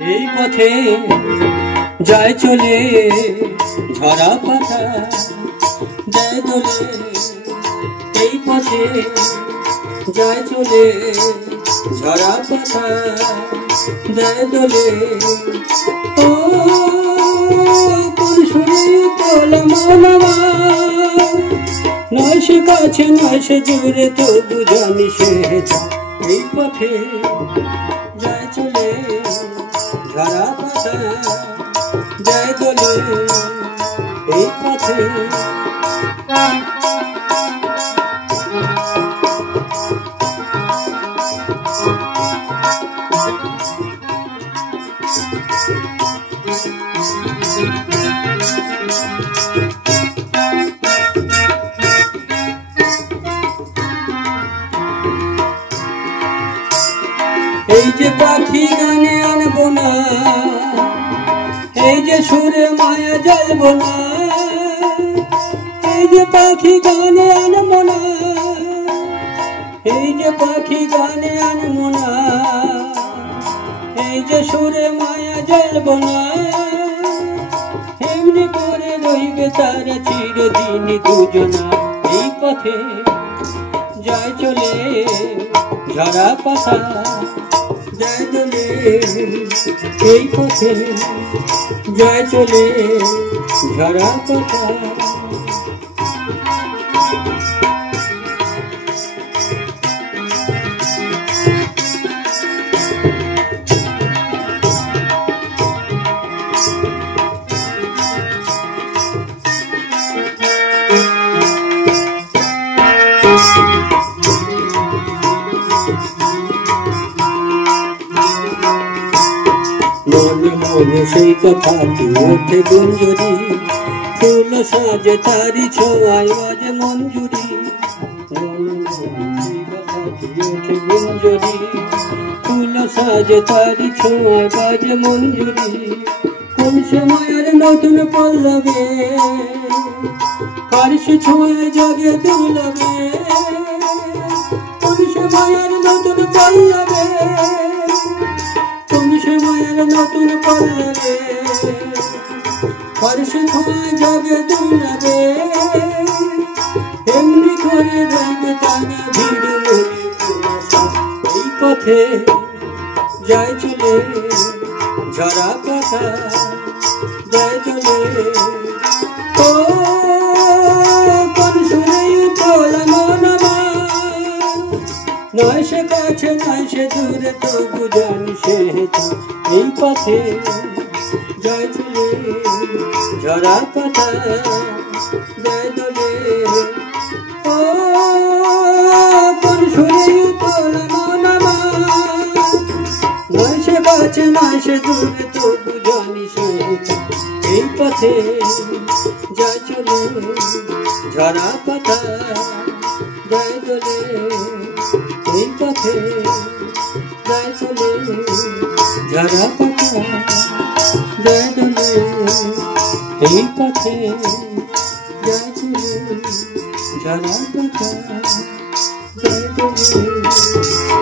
এই পথে যায় চলে ঝরা পাতা দেয় দোলে, এই পথে যায় চলে ঝরা পাতা দেয় দোলে। ও কোন সুরে তোলা মন আমার, নয় সে কাছে নয় সে দূরে, তবু জানি সে এই পথে যায় চলে ঝরা পাতা দেয় দোলে, এই পথে। এই যে পাখি গানে আনবো না, এই যে সুরে মায়া জ্বলবো না, এই যে পাখি গানে আনবো না, এই যে পাখি গানে আনবো না, এই যে সুরে মায়া জ্বলবো না। এমনি করে রইবে তারা চিরদিন দুজনা, এই পথে যায় চলে ঝরা পাতা যায় দোলে, এই পথে যায় চলে ঝরা পাতা। মনে মনে সেই কথাটি ওঠে গুঞ্জরি, ফুল সাজে তারি ছোঁয়ায় বাজে মঞ্জুরি। মনে মনে সেই কথাটি ওঠে গুঞ্জরি, ফুল সাজে তারি ছোঁয়ায় বাজে মঞ্জুরি। কোন সময়ের নতুন পল্লবে কার সে ছোঁয়ায় জাগে দুর্লভে, কোন সময়ের নতুন পল্লবে, কোন সময়ের নতুন পল্লবে কার সে ছোঁয়ায় জাগে দুর্লভে। এমনি করে রইবে টানে ভিড় মনে কুয়াশা, এই পথে যায় চলে ঝরা পাতা যায় দোলে। ও কোন সুরে তোলা মন আমার, নয় সে কাছে নয় সে দূরে, তবু জানি সে এই পথে যায় চলে ঝরা পাতা যায় দোলে। ও কোন সুরে তোলা মন আমার, নয় সে কাছে নয় সে দূরে, তবু জানি সে এই পথে যায় চলে ঝরা পাতা যায় দোলে, এই পথে যায় চলে ঝরা পাতা যায় দোলে, এই পথে যায় চলে ঝরা পাতা যায় দোলে।